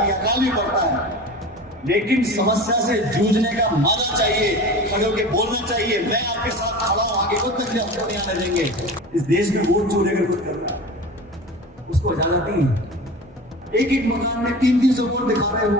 है, अकाल भी पड़ता है, लेकिन समस्या से जूझने का माना चाहिए, खड़े होकर बोलना चाहिए, मैं आपके साथ खड़ा हूं, आगे कोई तकलीफ आपको नहीं आने देंगे। इस देश में वोट चोरी अगर कुछ करता है उसको इजाजत नहीं है। एक एक मकान में 300 वोट दिखा रहे हो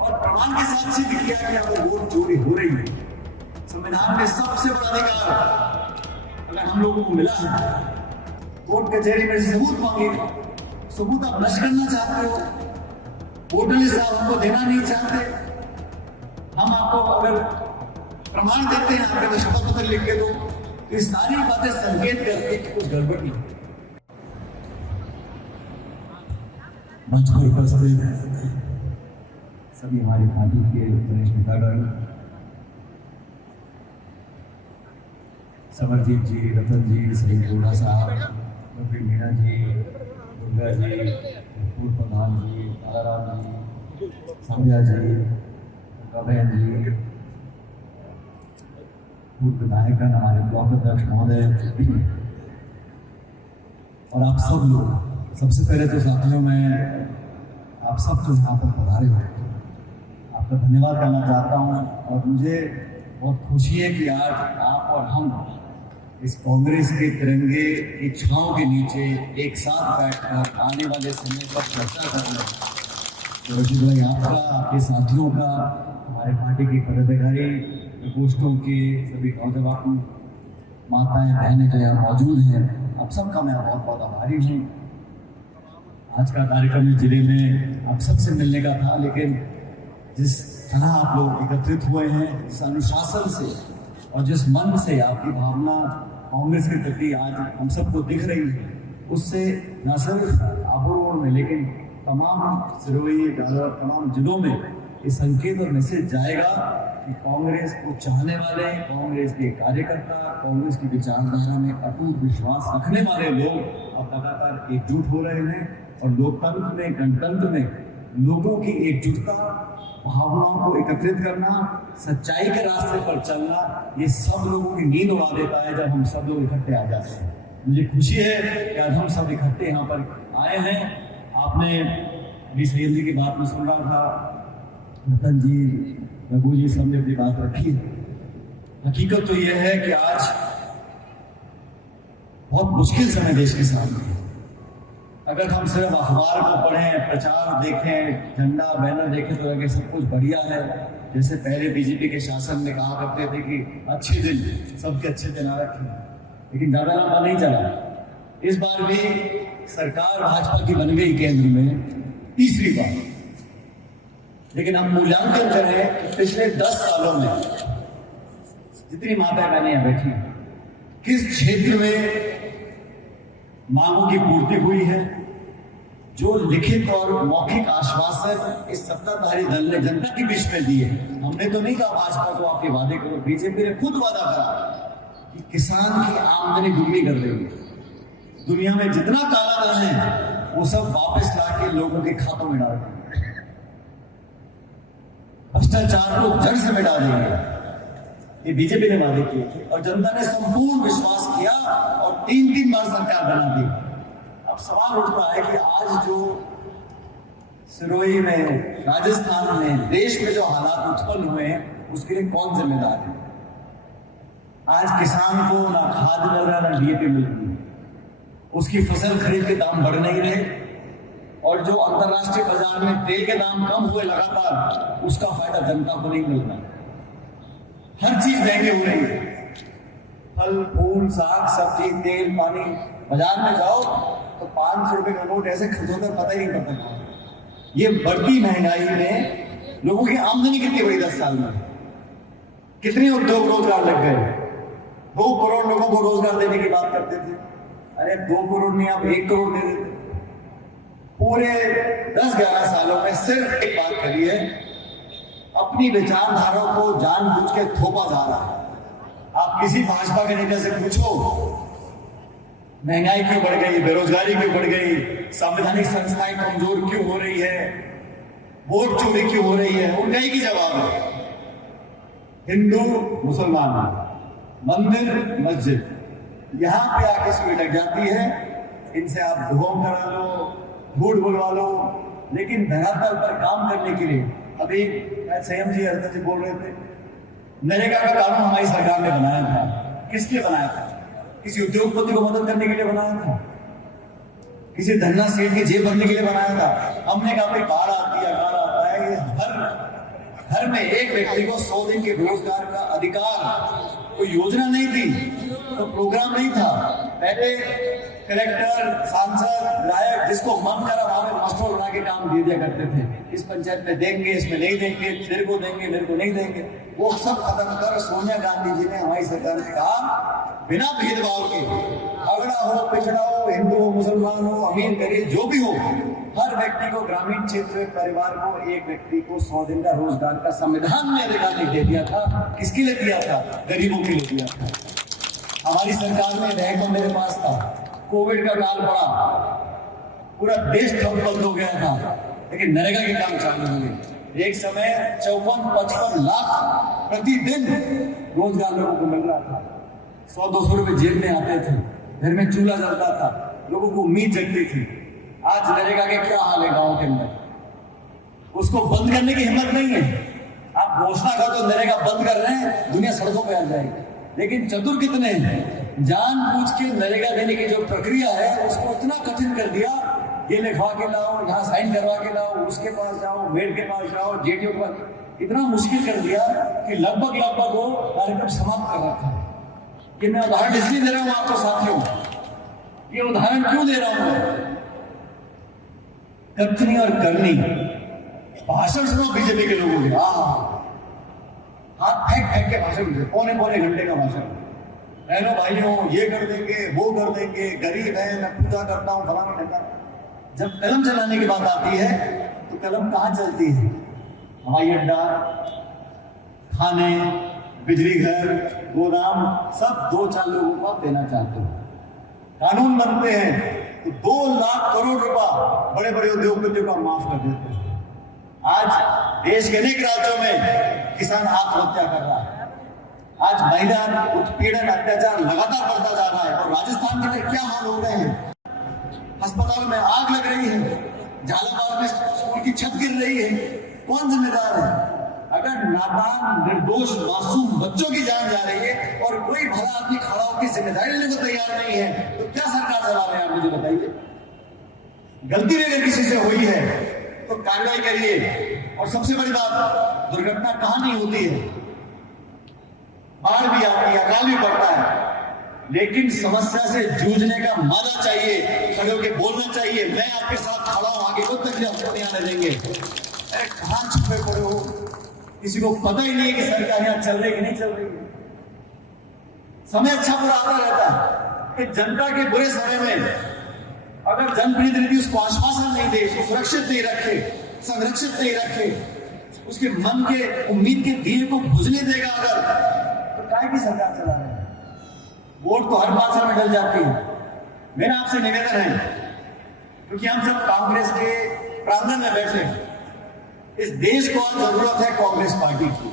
और प्रमाण के साथ सिद्ध किया कि आपको वोट चोरी हो रही है। संविधान में सबसे बड़ा अधिकार अगर हम लोगों को मिला है, कोर्ट कचहरी में सबूत मांगे, सबूत आप नष्ट करना चाहते हो, वोटर लिस्ट आप हमको देना नहीं चाहते, हम आपको अगर प्रमाण देते हैं आपके तो शपथ पत्र लिख के दो, तो ये सारी बातें संकेत करती है कि कुछ गड़बड़ नहीं। मंच पर उपस्थित सभी हमारी पार्टी के वरिष्ठ नेतागण, समरजीत जी, रतन जी, सलीम गोड़ा साहब, नवीन मीणा जी, दुर्गा जी, पूर्व प्रधान जी, ताराराम जी, संध्या जी, कबैन जी, पूर्व विधायकगण, हमारे ब्लॉक अध्यक्ष महोदय और आप सब लोग, सबसे पहले तो साथियों मैं आप सब जो यहाँ पर पधारे हो आपका धन्यवाद करना चाहता हूँ। और मुझे बहुत खुशी है कि आज आप और हम इस कांग्रेस के तिरंगे की छांव के नीचे एक साथ बैठकर आने वाले समय पर चर्चा कर रहे हैं। तो रशीद भाई आपका, आपके साथियों का, हमारे पार्टी के पदाधिकारी, प्रकोष्ठों के सभी नौजवान माताएं बहनें जो यहाँ मौजूद हैं, आप सबका मैं बहुत बहुत आभारी हूँ। आज का कार्यक्रम इस जिले में आप सबसे मिलने का था, लेकिन जिस तरह आप लोग एकत्रित हुए हैं, जिस अनुशासन से और जिस मन से आपकी भावना कांग्रेस के प्रति आज हम सबको दिख रही है, उससे न सिर्फ आबू में लेकिन तमाम सिरोही, डालर, तमाम जिलों में ये संकेत और मैसेज जाएगा कि कांग्रेस को चाहने वाले, कांग्रेस के कार्यकर्ता, कांग्रेस की विचारधारा में अटूट विश्वास रखने वाले लोग अब लगातार एकजुट हो रहे हैं और लोकतंत्र में, गणतंत्र में लोगों की एकजुटता, भावनाओं को एकत्रित करना, सच्चाई के रास्ते पर चलना, ये सब लोगों की नींद उड़ा देता है जब हम सब लोग इकट्ठे आ जाते हैं। मुझे खुशी है कि आज हम सब इकट्ठे यहाँ पर आए हैं। आपने अभी सैयद जी की बात में सुन रहा था, रतन जी, रघु जी, सब ने अपनी बात रखी है। हकीकत तो यह है कि आज बहुत मुश्किल समय देश के सामने। अगर हम सिर्फ अखबार को पढ़ें, प्रचार देखें, झंडा बैनर देखें तो लगे सब कुछ बढ़िया है, जैसे पहले बीजेपी के शासन में कहा करते थे कि अच्छे दिन, सबके अच्छे दिन आ रखे, लेकिन ज्यादा लंबा नहीं चला। इस बार भी सरकार भाजपा की बन गई केंद्र में तीसरी बार, लेकिन हम मूल्यांकन करें कि पिछले 10 सालों में जितनी माताएं बहनें बैठी, किस क्षेत्र में मांगों की पूर्ति हुई है, जो लिखित और मौखिक आश्वासन इस सत्ताधारी दल ने जनता के बीच में दिए। हमने तो नहीं कहा भाजपा को आपके वादे करो, बीजेपी ने खुद वादा करा कि किसान की आमदनी दुगनी कर देंगे, दुनिया में जितना काला धन है वो सब वापस लाके लोगों के खातों में डाल देंगे, भ्रष्टाचार को जड़ से मिटा देंगे। ये बीजेपी ने वादे किए थे और जनता ने संपूर्ण विश्वास किया और 3 बार सरकार बना दी। अब सवाल उठता है कि आज जो सिरोही में, राजस्थान में, देश में जो हालात उत्पन्न हुए हैं उसके लिए कौन जिम्मेदार है? आज किसान को ना खाद मिल रहा, ना डीएपी मिल रही है, उसकी फसल खरीद के दाम बढ़ नहीं रहे और जो अंतरराष्ट्रीय बाजार में तेल के दाम कम हुए लगातार, उसका फायदा जनता को नहीं मिल रहा। हर चीज महंगी हो रही है, फल, फूल, साग, सब्जी, तेल, पानी। बाजार में जाओ तो 500 रुपए का नोट ऐसे खर्च होता है, पता ही नहीं पड़ता। ये बढ़ती महंगाई में लोगों की आमदनी कितनी बढ़ी 10 साल में? कितने उद्योग रोजगार लग गए? 2 करोड़ लोगों को रोजगार देने की बात करते थे, अरे 2 करोड़ नहीं, आप 1 करोड़ दे देते। पूरे 10-11 सालों में सिर्फ एक बात करी है, अपनी विचारधारा को जानबूझ के थोपा जा रहा है। आप किसी भाजपा के नेता से पूछो महंगाई क्यों बढ़ गई, बेरोजगारी क्यों बढ़ गई, संवैधानिक संस्थाएं कमजोर क्यों हो रही है, वोट चोरी क्यों हो रही है, उनका एक ही जवाब है, हिंदू मुसलमान, मंदिर मस्जिद। यहां पे आके सुई लग जाती है। इनसे आप ढोंग करा लो, झूठ बुलवा लो, लेकिन धरातल पर काम करने के लिए अभी संयम जी अर्जुन जी बोल रहे थे, नरेगा का कानून हमारी सरकार ने बनाया था। किस लिए बनाया था? किसी उद्योगपति को मदद करने के लिए बनाया था? किसी धन्ना सेठ की जेब भरने के लिए बनाया था? हमने कहा भाई बाढ़ आती है, अकाल आता है, ये हर घर में एक व्यक्ति को 100 दिन के रोजगार का अधिकार, कोई योजना नहीं थी, तो प्रोग्राम नहीं था। पहले कलेक्टर, सांसद, विधायक जिसको मन करा वहां में मास्टर बना के काम दे दिया करते थे। इस पंचायत में देंगे, इसमें नहीं देंगे, मेरे को देंगे, मेरे को नहीं देंगे। वो सब खत्म कर सोनिया गांधी जी ने, हमारी सरकार ने कहा बिना भेदभाव के, अगड़ा हो, पिछड़ा हो, हिंदू हो, मुसलमान हो, अमीर गरीब जो भी हो, हर व्यक्ति को, ग्रामीण क्षेत्र में परिवार को, एक व्यक्ति को 100 दिन का रोजगार का संविधान में अधिकार दे दिया था। किसके लिए दिया था? गरीबों के लिए दिया था। हमारी सरकार में रह तो मेरे पास था, कोविड का काल पड़ा, पूरा देश ठप बंद हो गया था, लेकिन नरेगा के काम चालू हुए। एक समय 54-55 लाख प्रतिदिन रोजगार लोगों को मिल रहा था। 100-200 रुपए जेब में आते थे, घर में चूल्हा जलता था, लोगों को उम्मीद जगती थी। आज नरेगा के क्या हाल है गांव के अंदर? उसको बंद करने की हिम्मत नहीं है। आप घोषणा कर दो नरेगा बंद कर रहे हैं, दुनिया सड़कों पे आ जाएगी। लेकिन चतुर कितने हैं, जानबूझ के नरेगा देने की जो प्रक्रिया है उसको इतना कठिन कर दिया, ये लिखवा के लाओ, यहाँ साइन करवा के लाओ, उसके पास जाओ, मेड के पास जाओ, जेटीओ के पास, इतना मुश्किल कर दिया कि लगभग वो कार्यक्रम समाप्त कर रखा है। कि मैं उदाहरण इसलिए दे रहा हूं आपको साथियों, ये उदाहरण क्यों दे रहा हूं मैं? कथनी और करनी, भाषण सुनो बीजेपी के लोगों के, हाथ फेंक फेंक के भाषण, पौने घंटे का भाषण, बहनों भाइयों ये कर देंगे, वो कर देंगे, गरीब है, मैं पूजा करता हूं, फलाना करता। जब कलम चलाने की बात आती है तो कलम कहां चलती है? हवाई अड्डा, खाने, बिजली घर, गोदाम, सब 2-4 लोगों को आप देना चाहते हो। कानून बनते हैं तो 2 लाख करोड़ रुपया बड़े बड़े उद्योगपतियों का माफ कर देते हैं। आज देश के अनेक राज्यों में किसान आत्महत्या कर रहा है। आज महिला उत्पीड़न, अत्याचार लगातार बढ़ता जा रहा है। और राजस्थान के लिए क्या हाल हो रहे हैं? अस्पताल में आग लग रही है, झालावाड़ में स्कूल की छत गिर रही है। कौन जिम्मेदार है? अगर नादान, निर्दोष, मासूम बच्चों की जान जा रही है और कोई भला आदमी खड़ा होकर जिम्मेदारी लेने को तैयार नहीं है, तो क्या सरकार चला रहे हैं? आप मुझे बताइए। गलती भी अगर किसी से हुई है तो कार्रवाई करिए। और सबसे बड़ी बात, दुर्घटना कहां नहीं होती है, बाढ़ भी आती है, अकाल भी पड़ता है, लेकिन समस्या से जूझने का मादा चाहिए, खड़े होकर बोलना चाहिए, मैं आपके साथ खड़ा हूं, आगे को तकलीफ आपको नहीं आने देंगे। अरे कहां छुपे पड़े हो? किसी को पता ही नहीं है कि सरकार यहां चल रही है कि नहीं चल रही है। समय अच्छा बुरा आता रहता है कि जनता के बुरे समय में अगर जनप्रतिनिधि उसको आश्वासन नहीं दे, उसको सुरक्षित नहीं रखे, संरक्षित नहीं रखे, उसके मन के उम्मीद के दिए को बुझने देगा अगर, तो काय की सरकार चला रहे हैं? वोट तो हर 5 साल में डल जाती है। मेरा आपसे निवेदन है, क्योंकि हम सब कांग्रेस के प्रांगण में बैठे हैं, इस देश को जरूरत है कांग्रेस पार्टी की,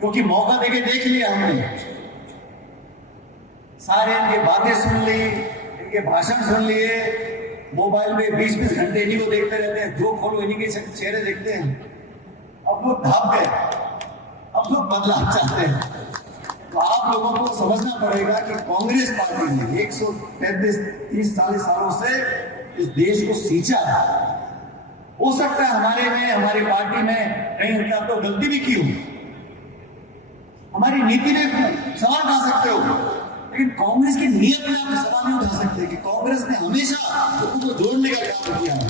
क्योंकि मौका देके देख लिया हमने, सारे इनके बातें सुन ली, इनके भाषण सुन लिए, मोबाइल में 20-20 घंटे इन्हीं को देखते रहते हैं, जो खोलो इन्हीं के चेहरे देखते हैं। अब लोग ढाप गए, अब लोग बदलाव चाहते हैं। तो आप लोगों को समझना पड़ेगा कि कांग्रेस पार्टी ने 135-30-40 सालों से इस देश को सींचा है। हो सकता है हमारी पार्टी में कहीं आप तो गलती भी की हो, हमारी नीति में सवाल उठा सकते हो, लेकिन कांग्रेस की नीयत में आप सवाल नहीं उठा सकते कि कांग्रेस ने हमेशा लोगों को जोड़ने का काम किया है।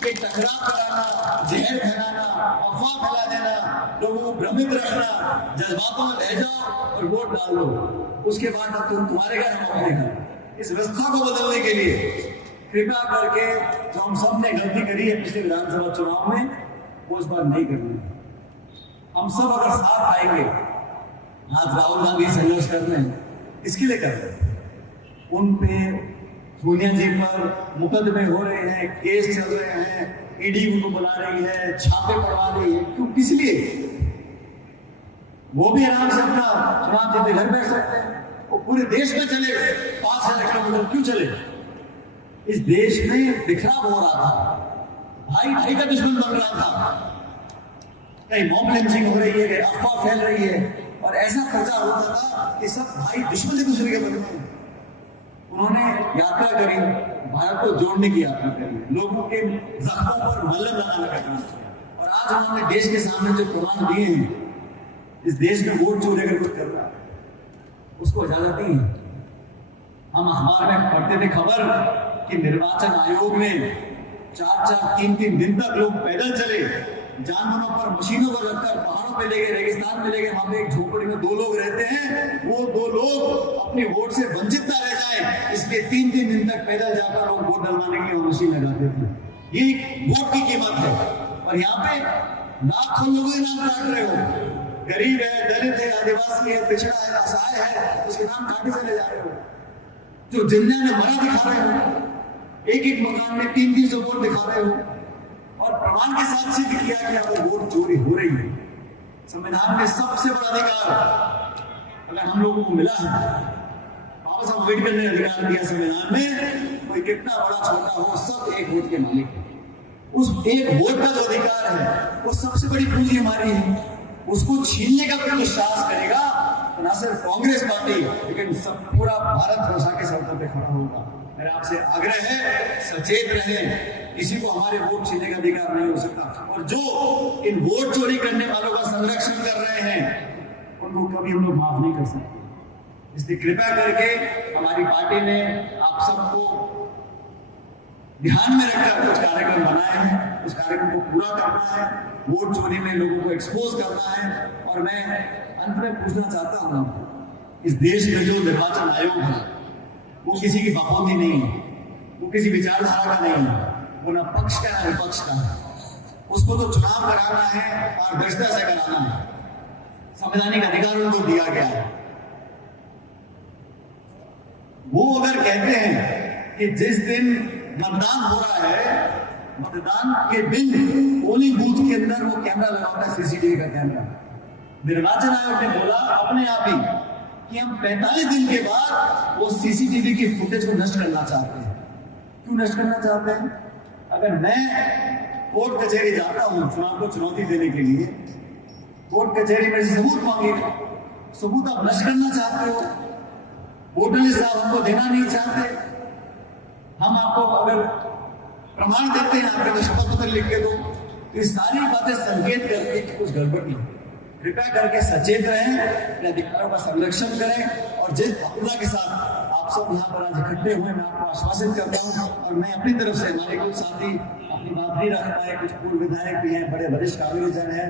कि टकराव कराना, जहर फैलाना, अफवाह फैला देना, लोगों को भ्रमित रखना, जज्बातों में बह जाओ और वोट डाल लो, उसके बाद अब तुम्हारे घर हम अपने घर। इस व्यवस्था को बदलने के लिए कृपया करके जो हम सब ने गलती करी है पिछले विधानसभा चुनाव में, वो इस बार नहीं करनी। हम सब अगर साथ आएंगे, आज राहुल गांधी संघर्ष कर रहे हैं, इसके लिए कर रहे हैं, उन पे सोनिया जी पर मुकदमे हो रहे हैं, केस चल रहे हैं, ईडी उनको बुला रही है, छापे पड़वा रही है, क्यों, किस लिए? वो भी आराम से अपना चुनाव जीते घर बैठ सकते हैं। वो पूरे देश में चले, 5,000 किलोमीटर क्यों चले? इस देश में बिखराव हो रहा था, भाई भाई का दुश्मन बन रहा था। कहीं मॉब लिंचिंग हो रही है, कहीं अफवाह फैल रही है, और ऐसा प्रचार होता था कि सब भाई दुश्मन एक दूसरे के बने हैं। उन्होंने यात्रा करी, भारत को जोड़ने की यात्रा करी, लोगों के जख्मों पर मलहम लगाने का काम किया, और आज उन्होंने देश के सामने जो प्रमाण दिए हैं, इस देश में वोट चोरी अगर कुछ कर रहा है उसको इजाजत नहीं है। हम अखबार में पढ़ते थे खबर कि निर्वाचन आयोग ने 4-3 दिन तक लोग पैदल चले, जानवरों पर मशीनों को रखकर पहाड़ों पे ले गए, रेगिस्तान में ले गए, वहां पे एक झोपड़ी में 2 लोग रहते हैं, वो 2 लोग अपनी वोट से वंचित ना रह जाए, इसलिए 3 दिन तक पैदल जाकर लोग वोट डलवाने के लिए मशीन लगाते थे। ये वोट की कीमत है। और यहाँ पे लाखों लोगों के नाम काट रहे हो, गरीब है, दलित है, आदिवासी है, पिछड़ा है, असहाय है, उसके नाम काटे चले जा रहे हो। जो जिन्ना ने मरा दिखा रहे हो, एक मकान में 300 वोट दिखा रहे हो, और प्रमाण के साथ सिद्ध किया कि अगर वोट चोरी हो रही है। संविधान में सबसे बड़ा अधिकार अगर हम लोगों को मिला है, बाबा साहब अम्बेडकर ने अधिकार दिया संविधान में, कोई कितना बड़ा छोटा हो, सब एक वोट के मालिक है। उस एक वोट का जो अधिकार है वो सबसे बड़ी पूंजी हमारी है। उसको छीनने का कोई साहस करेगा तो ना सिर्फ कांग्रेस पार्टी, लेकिन सब पूरा भारत रोसा के सर पे खड़ा होगा। मेरा आपसे आग्रह है, सचेत रहें, किसी को हमारे वोट छीनने का अधिकार नहीं हो सकता। और जो इन वोट चोरी करने वालों का संरक्षण कर रहे हैं उनको कभी हम लोग माफ नहीं कर सकते। इसलिए कृपया करके हमारी पार्टी ने आप सबको ध्यान में रखकर कुछ कार्यक्रम बनाए हैं, उस कार्यक्रम को पूरा करना है, वोट चोरी में लोगों को एक्सपोज करना है। और मैं अंत में पूछना चाहता हूं, इस देश में जो निर्वाचन आयोग है वो किसी की बकौती नहीं है, वो किसी विचारधारा का नहीं है, वो न पक्ष का न विपक्ष का है। उसको तो चुनाव कराना है, पारदर्शिता से कराना है, संवैधानिक अधिकार उनको दिया गया है। वो अगर कहते हैं कि जिस दिन मतदान हो रहा है, मतदान के दिन पोलिंग बूथ के अंदर वो कैमरा लगाना है, सीसीटीवी का कैमरा, निर्वाचन आयोग ने बोला अपने आप ही कि हम 45 दिन के बाद वो सीसीटीवी की फुटेज को नष्ट करना चाहते हैं। क्यों नष्ट करना चाहते हैं? अगर मैं कोर्ट कचहरी जाता हूं चुनाव को चुनौती देने के लिए, कोर्ट कचहरी में सबूत मांगेगा, सबूत आप नष्ट करना चाहते हो, वोटर लिस्ट आप हमको देना नहीं चाहते, हम आपको अगर प्रमाण देते हैं, आपके तो शपथ पत्र लिख के दो, तो ये सारी बातें संकेत करती है कि कुछ गड़बड़ नहीं। कृपया करके सचेत रहें, अपने अधिकारों का संरक्षण करें, और जिस भावना के साथ आप सब यहाँ पर आज इकट्ठे हुए, मैं आपको आश्वासित करता हूँ। और मैं अपनी तरफ से, हमारे कुछ साथी अपनी बात नहीं रख पाए, कुछ पूर्व विधायक भी हैं, बड़े वरिष्ठ कांग्रेसजन हैं,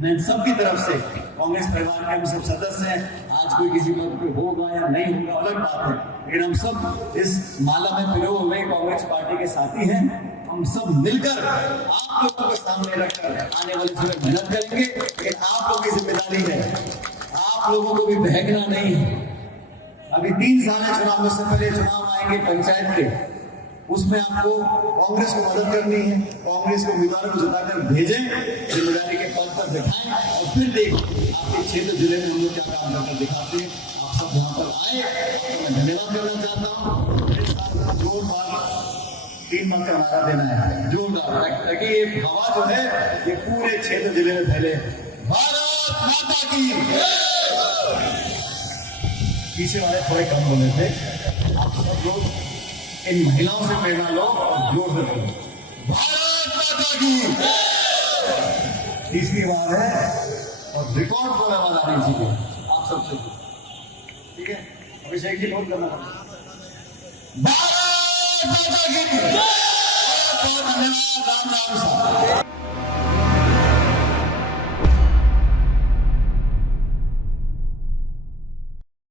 मैं सबकी तरफ से, कांग्रेस परिवार के हम सब सदस्य हैं, आज कोई किसी पद पे होगा या नहीं होगा अलग बात है, लेकिन हम सब इस माला में पिरो हुए कांग्रेस पार्टी के साथी हैं। हम सब मिलकर आप लोगों को सामने रखकर आने वाले समय मेहनत करेंगे, लेकिन आप लोगों की जिम्मेदारी है, आप लोगों को भी बहकना नहीं है। अभी 3 साल है चुनाव, से पहले चुनाव आएंगे पंचायत के, उसमें आपको कांग्रेस को मदद करनी है, कांग्रेस को उम्मीदवारों को जिताकर भेजें, जिम्मेदारी के पद पर बैठाएं, और फिर देखें आपके क्षेत्र जिले में हम लोग क्या काम करकर दिखाते हैं। आप सब यहाँ पर आए तो मैं धन्यवाद करना चाहता हूँ। जोरदार 3 मत का नारा देना है, जोरदार, ताकि ये हवा जो है ये पूरे क्षेत्र जिले में फैले। भारत माता की। पीछे वाले थोड़े कम बोले थे, आप सब लोग इन महिलाओं से प्रेरणा लो और जोर से बोलो भारत माता की। तीसरी बार है और रिकॉर्ड बोला आवाज आनी चाहिए आप सबसे, ठीक है? अभिषेक जी बहुत करना भारत माता की। बहुत धन्यवाद, राम राम साहब।